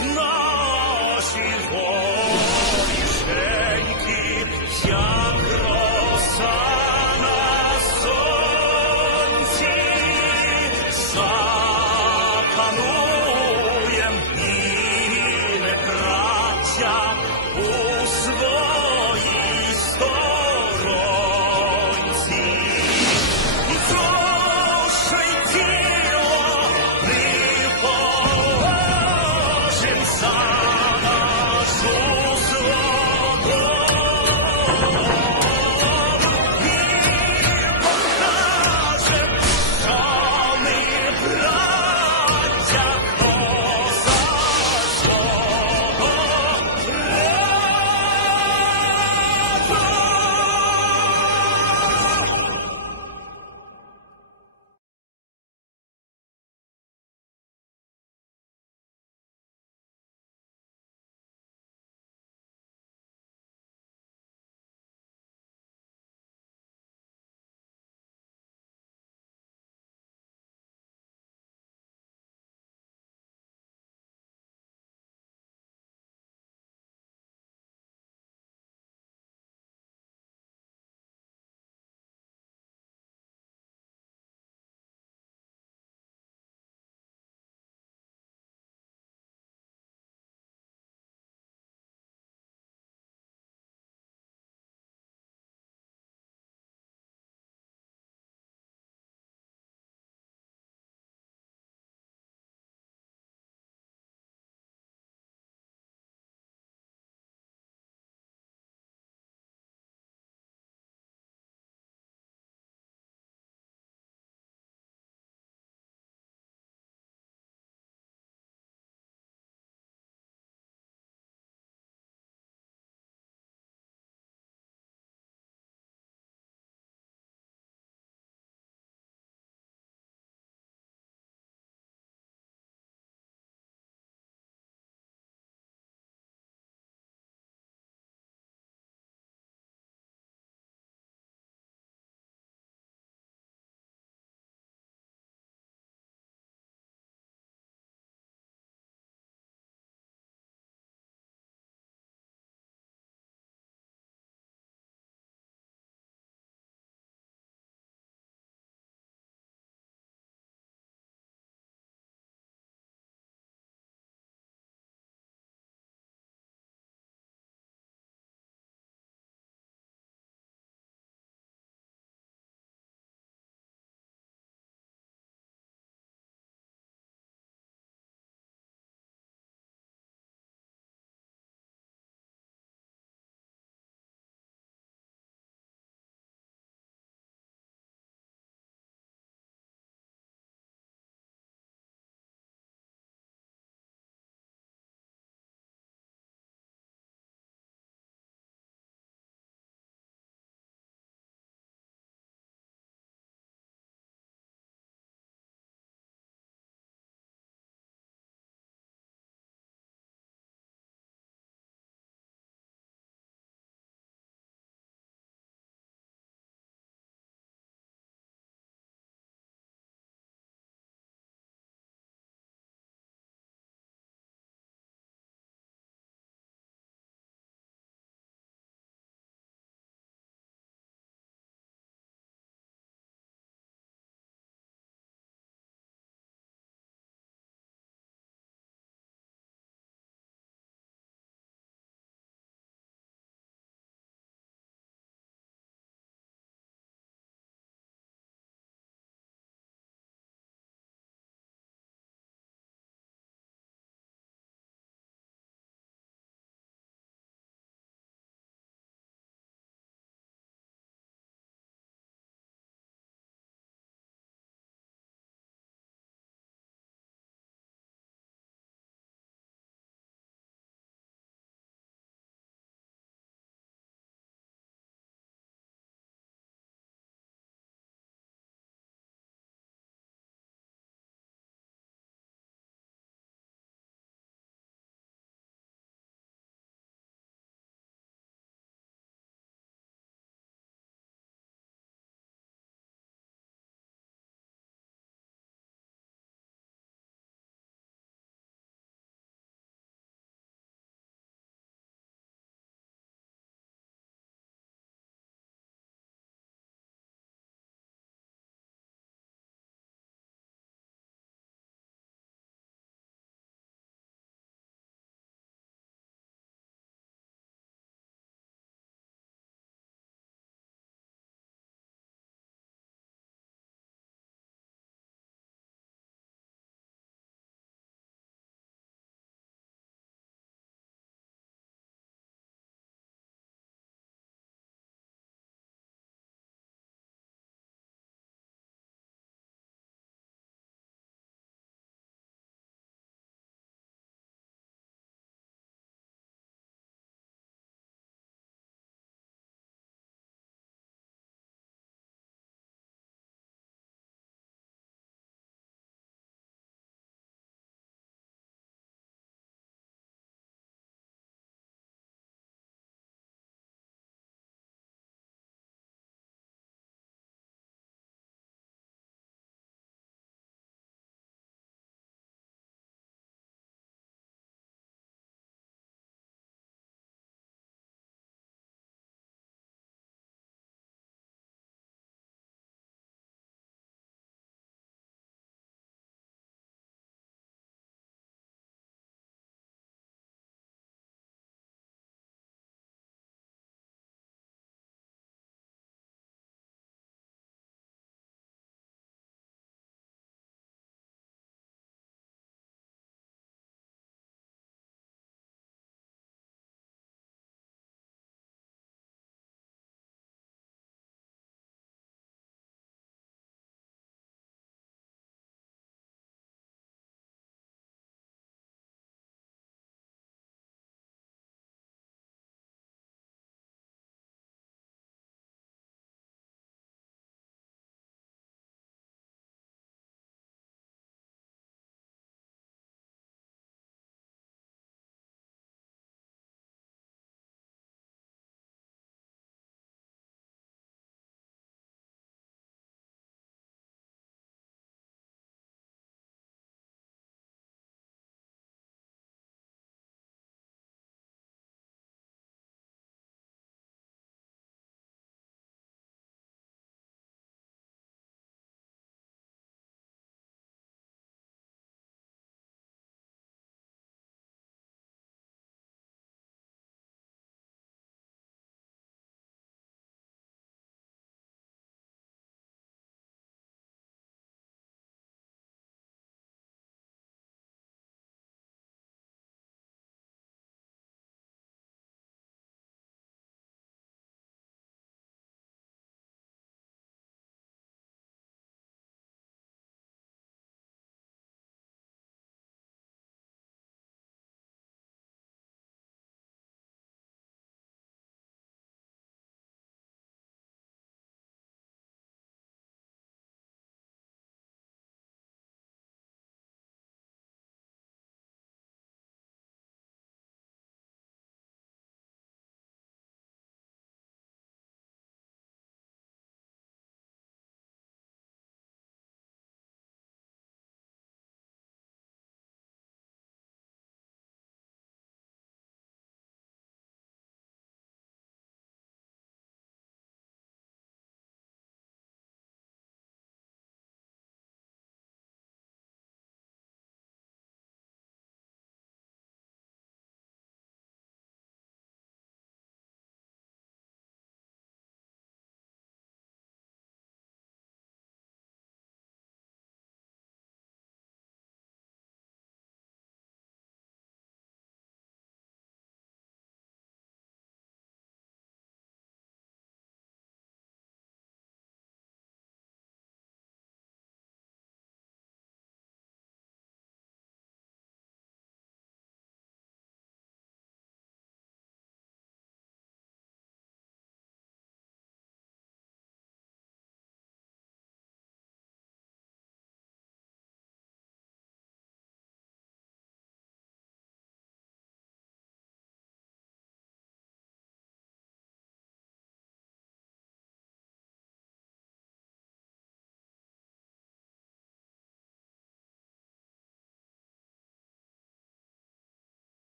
No.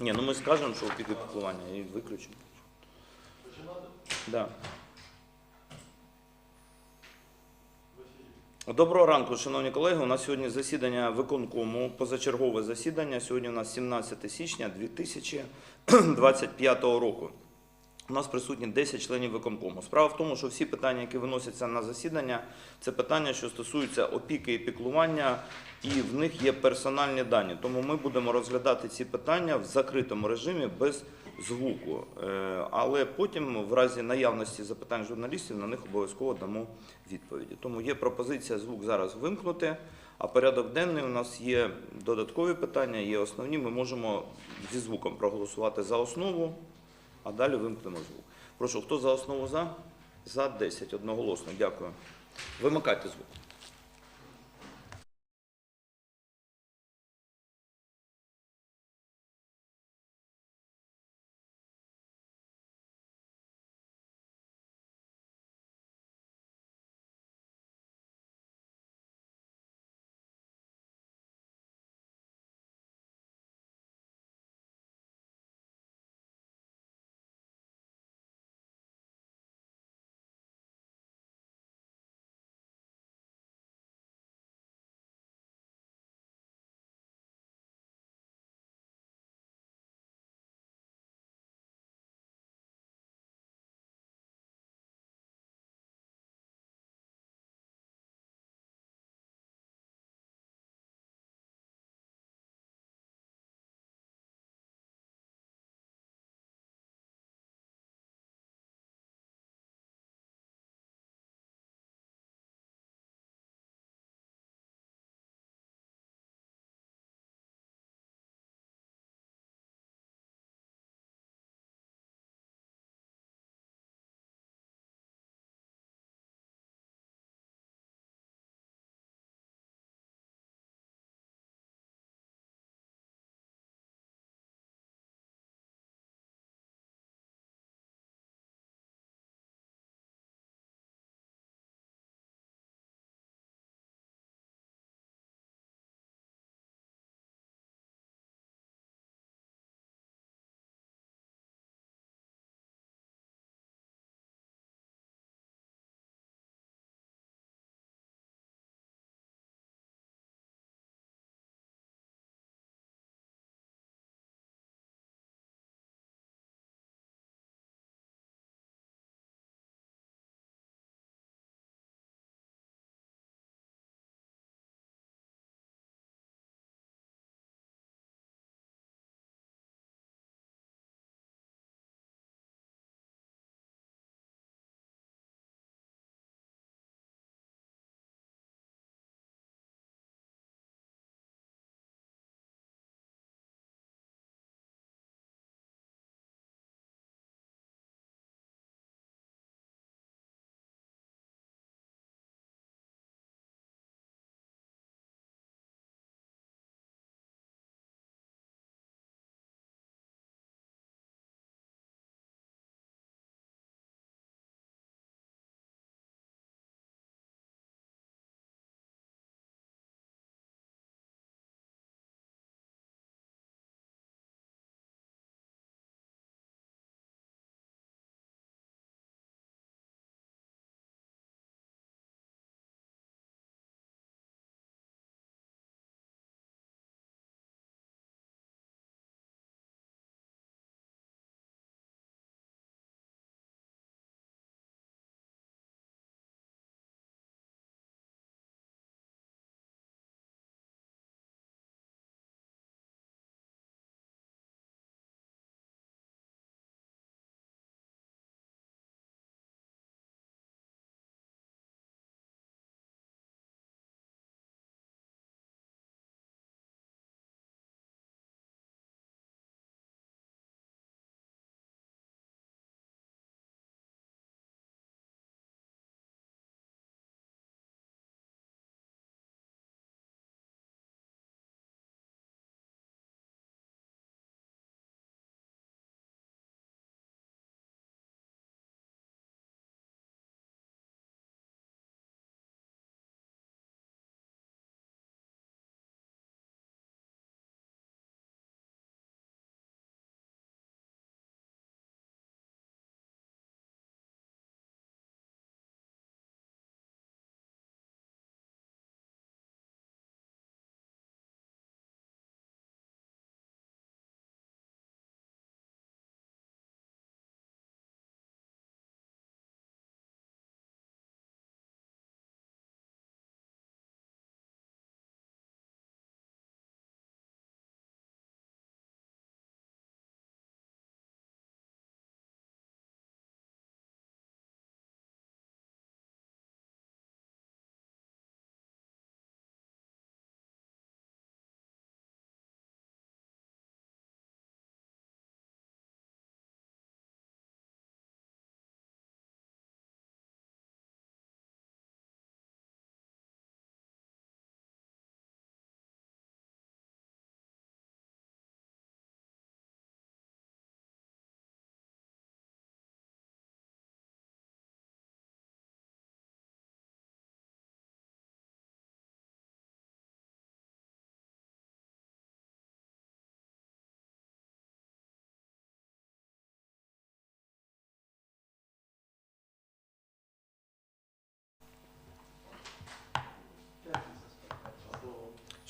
Ні, ну ми скажемо, що опіки піклування і виключимо. Да. Доброго ранку, шановні колеги. У нас сьогодні засідання виконкому, позачергове засідання. Сьогодні у нас 17 січня 2025 року. У нас присутні 10 членів виконкому. Справа в тому, що всі питання, які виносяться на засідання, це питання, що стосуються опіки і піклування, і в них є персональні дані. Тому ми будемо розглядати ці питання в закритому режимі без звуку. Е, Але потім, в разі наявності запитань журналістів, на них обов'язково дамо відповіді. Тому є пропозиція звук зараз вимкнути. А порядок денний у нас є додаткові питання, є основні. Ми можемо зі звуком проголосувати за основу, а далі вимкнемо звук. Прошу, хто за основу за? За 10 одноголосно. Дякую. Вимикайте звук.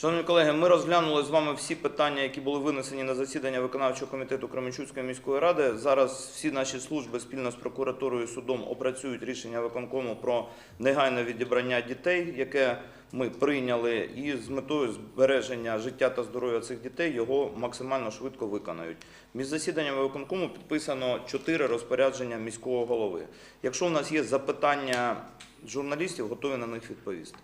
Шановні колеги, ми розглянули з вами всі питання, які були винесені на засідання виконавчого комітету Кременчуцької міської ради. Зараз всі наші служби спільно з прокуратурою і судом опрацюють рішення виконкому про негайне відібрання дітей, яке ми прийняли, і з метою збереження життя та здоров'я цих дітей його максимально швидко виконають. Між засіданнями виконкому підписано чотири розпорядження міського голови. Якщо у нас є запитання журналістів, готові на них відповісти.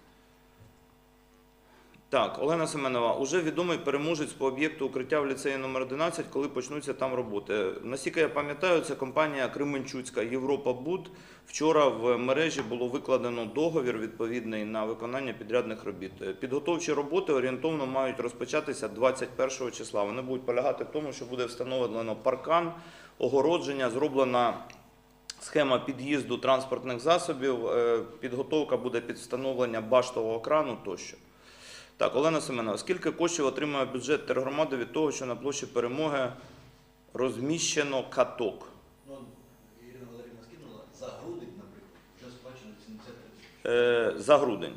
Так, Олена Семенова, уже відомий переможець по об'єкту укриття в ліцеї номер 11, коли почнуться там роботи. Наскільки я пам'ятаю, це компанія Кременчуцька Європа Буд. Вчора в мережі було викладено договір відповідний на виконання підрядних робіт. Підготовчі роботи орієнтовно мають розпочатися 21 числа. Вони будуть полягати в тому, що буде встановлено паркан, огородження, зроблена Схема під'їзду транспортних засобів, е, підготовка буде під встановлення баштового крану тощо. Так, Олена Семенова, скільки коштів отримує бюджет тергромади від того, що на площі перемоги розміщено каток? Ну, Ірина Валерійовна скинула, за грудень, наприклад, вже сплачено 73 тисячі. Е, за грудень.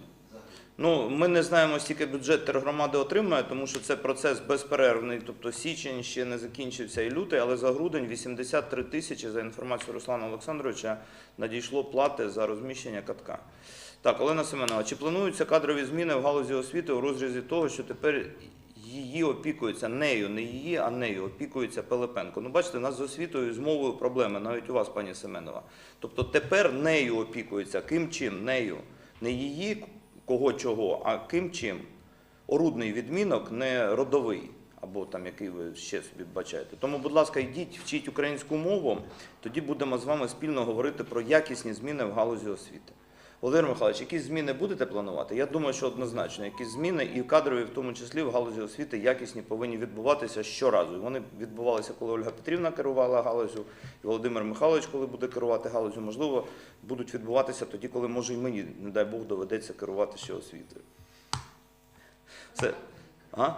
Ну, ми не знаємо, скільки бюджет тергромади отримує, тому що це процес безперервний, тобто січень ще не закінчився і лютий, але за грудень 83 тисячі, за інформацією Руслана Олександровича, надійшло плати за розміщення катка. Так, Олена Семенова, чи плануються кадрові зміни в галузі освіти у розрізі того, що тепер її опікується нею, не її, а нею опікується Пилипенко? Ну, бачите, у нас з освітою з мовою проблеми, навіть у вас, пані Семенова. Тобто тепер нею опікується. Ким чим? Нею. Не її кого чого, а ким чим. Орудний відмінок не родовий, або там який ви ще собі бачаєте. Тому, будь ласка, йдіть, вчіть українську мову, тоді будемо з вами спільно говорити про якісні зміни в галузі освіти. Володимир Михайлович, якісь зміни будете планувати? Я думаю, що однозначно, якісь зміни і кадрові, в тому числі в галузі освіти, якісні повинні відбуватися щоразу. І Вони відбувалися, коли Ольга Петрівна керувала галузю, і Володимир Михайлович, коли буде керувати галузю, можливо, будуть відбуватися тоді, коли може і мені, не дай Бог, доведеться керувати ще освітою. Це. А?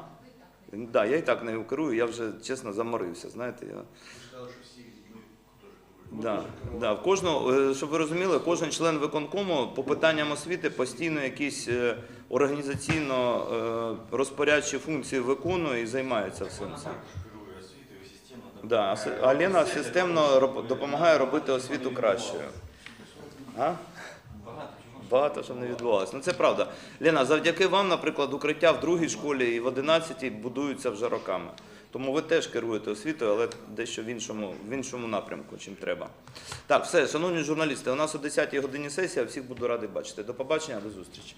Да, я і так не керую, я вже чесно заморився. Знаєте, я. Ви ж сказали, що всі ми теж керуємо. Да, да. В кожного, е, щоб ви розуміли, кожен член виконкому по питанням освіти постійно якісь е, організаційно е, розпорядчі функції виконує і займається всім цим. Да, а Лена системно допомагає робити освіту кращою. А? Багато. Що не відбувалося. Ну це правда. Лена, завдяки вам, наприклад, укриття в другій школі і в 11 будуються вже роками. Тому ви теж керуєте освітою, але дещо в іншому, в іншому напрямку, чим треба. Так, все, шановні журналісти, у нас о 10-й годині сесія, всіх буду радий бачити. До побачення, до зустрічі.